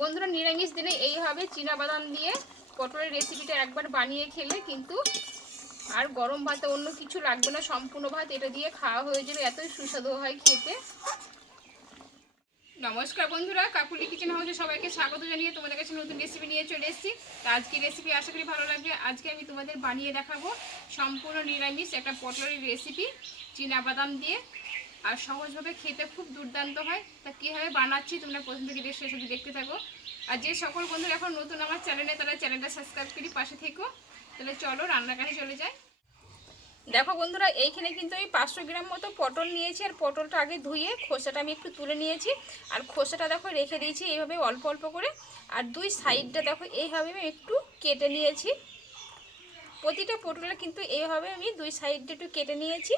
বন্ধুরা নিরামিষ দিনে এইভাবে বাদাম দিয়ে পটলের রেসিপিটা একবার বানিয়ে খেলে কিন্তু আর গরম ভাতে অন্য কিছু লাগবে না, সম্পূর্ণ ভাত এটা দিয়ে খাওয়া হয়ে যাবে। এতই সুস্বাদু হয় খেতে। নমস্কার বন্ধুরা, কাকুলি কিচেন হাউসে সবাইকে স্বাগত জানিয়ে তোমাদের কাছে নতুন রেসিপি নিয়ে চলে এসেছি। তো আজকে রেসিপি আশা করি ভালো লাগবে। আজকে আমি তোমাদের বানিয়ে দেখাবো সম্পূর্ণ নিরামিষ একটা পটলের রেসিপি বাদাম দিয়ে। আর সহজভাবে খেতে খুব দুর্দান্ত হয়। তা কীভাবে বানাচ্ছি তোমরা প্রথম থেকে শেষ অবধি দেখতে থাকো। আর যে সকল বন্ধুরা এখন নতুন আমার চ্যানেলে তারা চ্যানেলটা সাবস্ক্রাইব করি পাশে থেকো। তাহলে চলো রান্নার কাছে চলে যাই। দেখো বন্ধুরা, এইখানে কিন্তু আমি পাঁচশো গ্রাম মতো পটল নিয়েছি। আর পটলটা আগে ধুয়ে খোসাটা আমি একটু তুলে নিয়েছি। আর খোসাটা দেখো রেখে দিয়েছি এইভাবে অল্প অল্প করে। আর দুই সাইডটা দেখো এইভাবে আমি একটু কেটে নিয়েছি। প্রতিটা পটলের কিন্তু এইভাবে আমি দুই সাইডটা একটু কেটে নিয়েছি।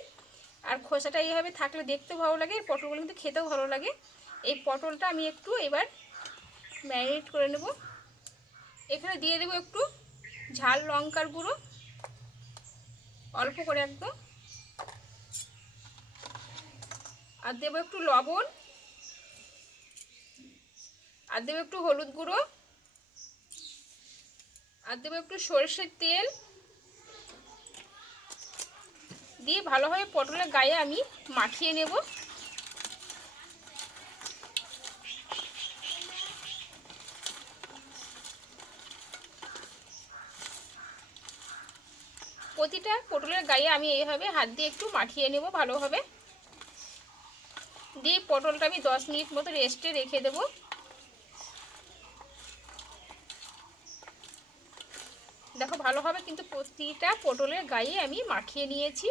আর খোসাটা এইভাবে থাকলে দেখতেও ভালো লাগে পটলগুলো কিন্তু খেতেও ভালো লাগে। এই পটলটা আমি একটু এবার ম্যারিনেট করে নেব। এখানে দিয়ে দেবো একটু ঝাল লঙ্কার গুঁড়ো, অল্প করে একদম। আর দেবো একটু লবণ, আর দেবো একটু হলুদ গুঁড়ো, আর দেবো একটু সরষের তেল দিয়ে ভালোভাবে পটলের গায়ে আমি মাখিয়ে নেব। প্রতিটা পটলের গায়ে আমি এইভাবে হাত দিয়ে একটু মাখিয়ে নেব ভালোভাবে। দিয়ে পটলটা আমি দশ মিনিট মতো রেস্টে রেখে দেব। দেখো ভালোভাবে কিন্তু প্রতিটা পটলের গায়ে আমি মাখিয়ে নিয়েছি।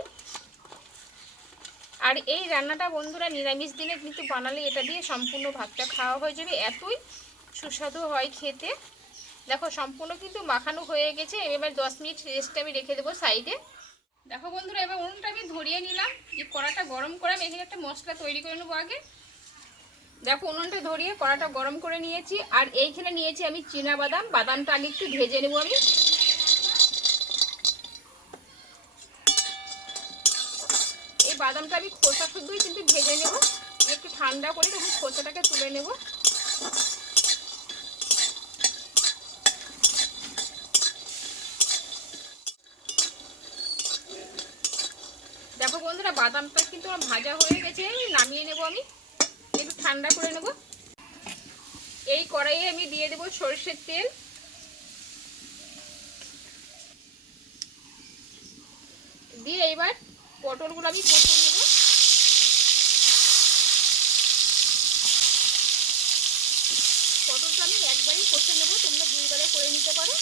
আর এই রান্নাটা বন্ধুরা নিরামিষ দিনে কিন্তু বানালে এটা দিয়ে সম্পূর্ণ ভাতটা খাওয়া হয়ে যাবে। এতই সুস্বাদু হয় খেতে। দেখো, সম্পূর্ণ কিন্তু মাখানো হয়ে গেছে। এবার দশ মিনিট রেস্টে আমি রেখে দেবো সাইডে দেখো বন্ধুরা, এবার উনুনটা আমি ধরিয়ে নিলাম। যে কড়াটা গরম করে আমি এখানে একটা মশলা তৈরি করে নেব আগে। দেখো, উনুনটা ধরিয়ে কড়াটা গরম করে নিয়েছি। আর এইখানে নিয়েছি আমি চীনা বাদাম বাদামটা আগে একটু ভেজে নেব আমি। বাদামটা আমি খোসা শুদ্ধই কিন্তু ভেজে নেব। একটু ঠান্ডা করে তখন খোসাটাকে তুলে নেব। দেখো বন্ধুরা, বাদামটা কিন্তু আমার ভাজা হয়ে গেছে নামিয়ে নেব আমি। একটু ঠান্ডা করে নেব। এই কড়াইয়ে আমি দিয়ে দেবো সরষের তেল। দিয়ে এবার পটলগুলো আমি কষে নেব পটলটা আমি একবারই কষে নেব তোমরা দুইবারে করে নিতে পারো।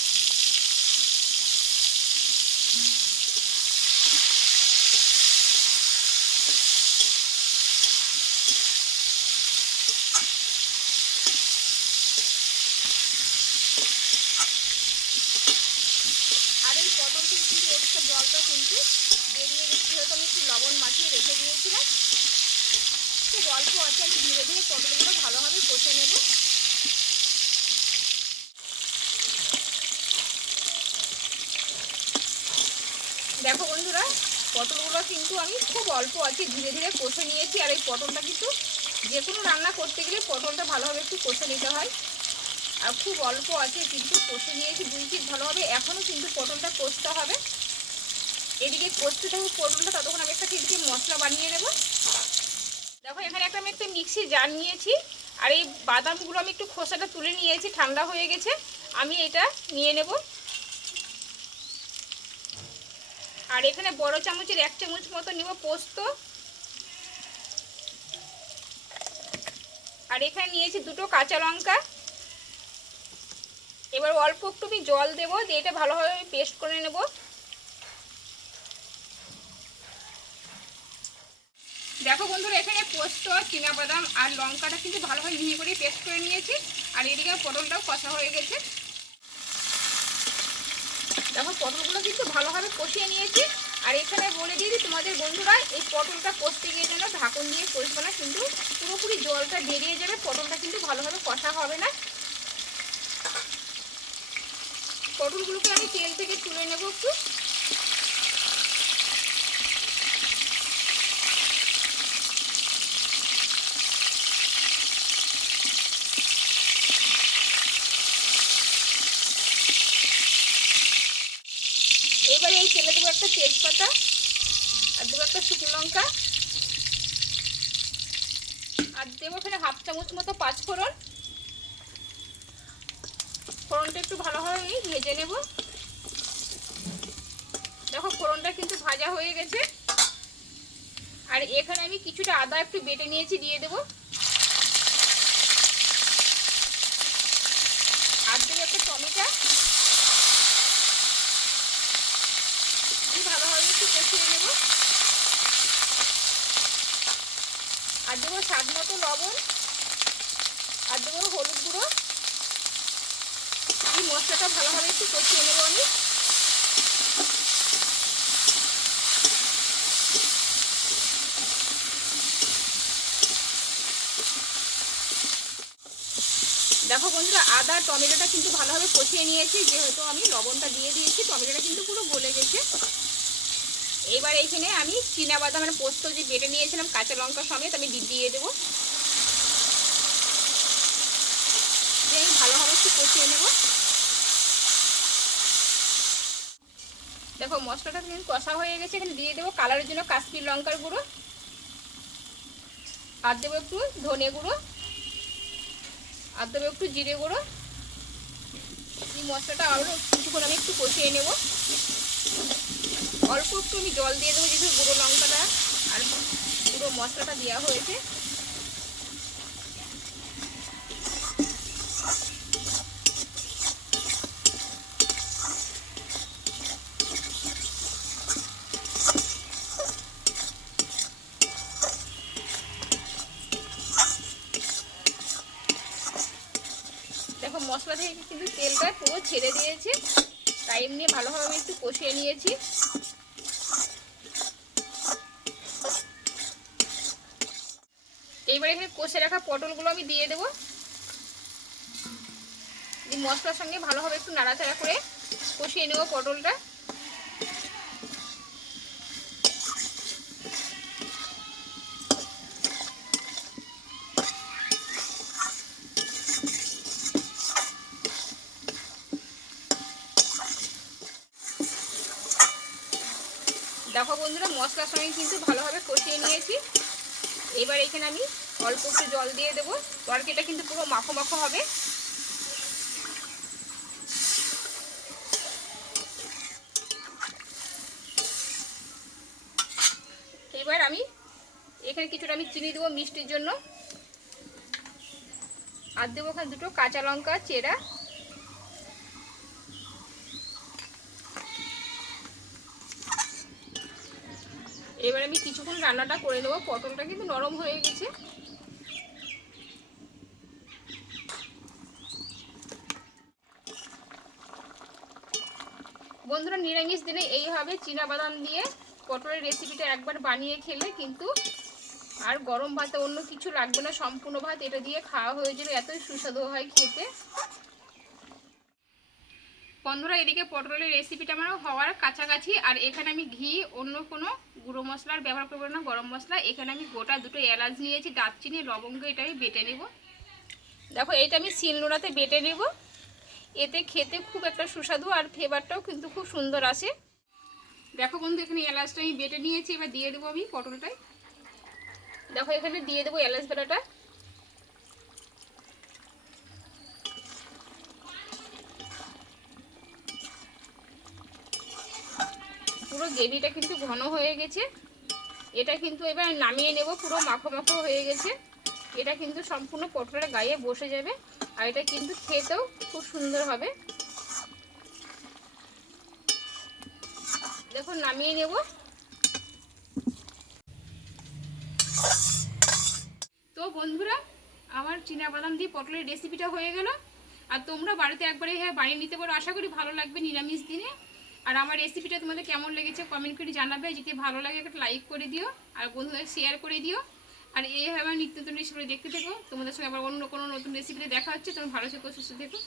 জলটা কিন্তু বেরিয়ে গেছে। যেহেতু আমি একটু লবণ মাখিয়ে রেখে দিয়েছিলাম খুব অল্প আছে, আমি ধীরে ধীরে পটলগুলো ভালোভাবে কষে নেব দেখো বন্ধুরা পটলগুলো কিন্তু আমি খুব অল্প আছে, ধীরে ধীরে কষে নিয়েছি। আর এই পটলটা কিন্তু যে কোনো রান্না করতে গেলে পটলটা ভালোভাবে একটু কষে নিতে হয়। আর খুব অল্প আছে, কিন্তু কষে নিয়েছি, দুই পিস ভালোভাবে এখনও কিন্তু পটলটা কষতে হবে। এদিকে কষতে থাকুক পটলটা, ততক্ষণ আমি একটা কিন্তু মশলা বানিয়ে নেব। দেখো, এখানে একটা আমি একটা মিক্সি জার নিয়েছি। আর এই বাদামগুলো আমি একটু খোসাটা তুলে নিয়েছি, ঠান্ডা হয়ে গেছে। আমি এটা নিয়ে নেব। আর এখানে বড় চামচের এক চামচ মতো নেব পোস্ত। আর এখানে নিয়েছি দুটো কাঁচা লঙ্কা। এবার অল্প একটু আমি জল দেবো, দিয়ে এটা ভালোভাবে পেস্ট করে নেব। দেখো বন্ধুরা, এখানে পোস্ত বাদাম আর লঙ্কাটা কিন্তু ভালোভাবে মিহি করে পেস্ট করে নিয়েছি। আর এদিকে পটলটাও কষা হয়ে গেছে। দেখো পটলগুলো কিন্তু ভালোভাবে কষিয়ে নিয়েছি। আর এখানে বলে দিয়েছি তোমাদের বন্ধুরা, এই পটলটা কষতে গিয়ে যেন ঢাকন দিয়ে কষবে না, কিন্তু পুরোপুরি জলটা বেরিয়ে যাবে, পটলটা কিন্তু ভালোভাবে কষা হবে না। পটলগুলোকে আমি তেল থেকে তুলে নেব একটু এবারে এই তেলে একটা তেজপাতা আর দেবো একটা শুকনো লঙ্কা। আর দেবো এখানে হাফ চামচ মতো পাঁচ ফোড়ন। ফোড়নটা একটু ভালোভাবে আমি ভেজে নেব। দেখো ফোড়নটা কিন্তু ভাজা হয়ে গেছে। আর এখানে আমি কিছুটা আদা একটু বেটে নিয়েছি, দিয়ে দেবো। আর দেবো একটা টমেটো দিয়ে ভালোভাবে একটু কষিয়ে নেব আর দেবো স্বাদ মতো লবণ, আর দেবো হলুদ গুঁড়ো। এই মশলাটা ভালোভাবে একটু কষিয়ে নেব আমি। দেখো বন্ধুরা, আদা, টমেটোটা কিন্তু ভালোভাবে কষিয়ে নিয়েছি, যেহেতু আমি লবণটা দিয়ে দিয়েছি, টমেটোটা কিন্তু পুরো গলে গেছে। এবার এইখানে আমি বাদাম পোস্ত যে বেটে নিয়েছিলাম কাঁচা লঙ্কা সমেত আমি দিয়ে দেবো। দিয়ে আমি ভালোভাবে একটু কষিয়ে নেব। দেখো মশলাটা কিন্তু কষা হয়ে গেছে, এখানে দিয়ে দেবো কালারের জন্য কাশ্মীর লঙ্কার গুঁড়ো। আর দেবো একটু ধনে গুঁড়ো। আর দেবো একটু জিরে গুঁড়ো। এই মশলাটা আরও কিছুক্ষণ আমি একটু কষিয়ে নেব। অল্প একটু আমি জল দিয়ে দেবো, যেহেতু গুঁড়ো লঙ্কাটা আর পুরো মশলাটা দেওয়া হয়েছে। দেখো, মশলা থেকে কিন্তু তেলটা পুরো ছেড়ে দিয়েছে। টাইম এমনি ভালোভাবে আমি একটু কষিয়ে নিয়েছি। এইবার এখানে কষে রাখা পটলগুলো আমি দিয়ে দেবো। মশলার সঙ্গে ভালোভাবে একটু নাড়াচাড়া করে কষিয়ে নেব পটলটা দেখো বন্ধুরা মশলার সঙ্গে কিন্তু ভালোভাবে কষিয়ে নিয়েছি। এবার এখানে আমি অল্প একটু জল দিয়ে দেবো। তরকারিটা কিন্তু পুরো মাখো মাখো হবে। এবার আমি এখানে কিছুটা আমি চিনি দেবো মিষ্টির জন্য। আর দেবো ওখানে দুটো কাঁচা লঙ্কা, চেরা এবার আমি কিছুক্ষণ রান্নাটা করে নেব। পটলটা কিন্তু নরম হয়ে গেছে। বন্ধুরা, নিরামিষ দিনে এইভাবে বাদাম দিয়ে পটলের রেসিপিটা একবার বানিয়ে খেলে কিন্তু আর গরম ভাতে অন্য কিছু লাগবে না। সম্পূর্ণ ভাত এটা দিয়ে খাওয়া হয়ে যাবে এতই সুস্বাদু হয় খেতে। বন্ধুরা, এদিকে পটলের রেসিপিটা আমার হওয়ার কাছাকাছি। আর এখানে আমি ঘি, অন্য কোনো গুঁড়ো মশলার ব্যবহার করব না, গরম মশলা। এখানে আমি গোটা দুটো এলাচ নিয়েছি, দারচিনি, লবঙ্গ, এটা আমি বেটে নেব। দেখো, এইটা আমি শিলনোড়াতে বেটে নেব। এতে খেতে খুব একটা সুস্বাদু আর ফ্লেভারটাও কিন্তু খুব সুন্দর আসে। দেখো বন্ধু, এখানে এলাচটা আমি বেটে নিয়েছি, এবার দিয়ে দেবো আমি পটলটায়। দেখো, এখানে দিয়ে দেবো এলাচ বেটাটা। পুরো গ্রেভিটা কিন্তু ঘন হয়ে গেছে। এটা কিন্তু এবার নামিয়ে নেব, পুরো মাখো মাখো হয়ে গেছে। এটা কিন্তু সম্পূর্ণ পটলের গায়ে বসে যাবে আর এটা কিন্তু খেতেও খুব সুন্দর হবে। দেখুন নামিয়ে নেব। তো বন্ধুরা, আমার বাদাম দিয়ে পটলের রেসিপিটা হয়ে গেল। আর তোমরা বাড়িতে একবারে হ্যাঁ বানিয়ে নিতে পারো। আশা করি ভালো লাগবে নিরামিষ দিনে। আর আমার রেসিপিটা তোমাদের কেমন লেগেছে কমেন্ট করে জানাবে। যদি ভালো লাগে একটা লাইক করে দিও, আর বন্ধুদের শেয়ার করে দিও। আর এইভাবে আমার নিত্য নতুন রেসিপি দেখতে থেকো। তোমাদের সঙ্গে আবার অন্য কোনো নতুন রেসিপিতে দেখা হচ্ছে। তুমি ভালো থেকো, সুস্থ থেকো।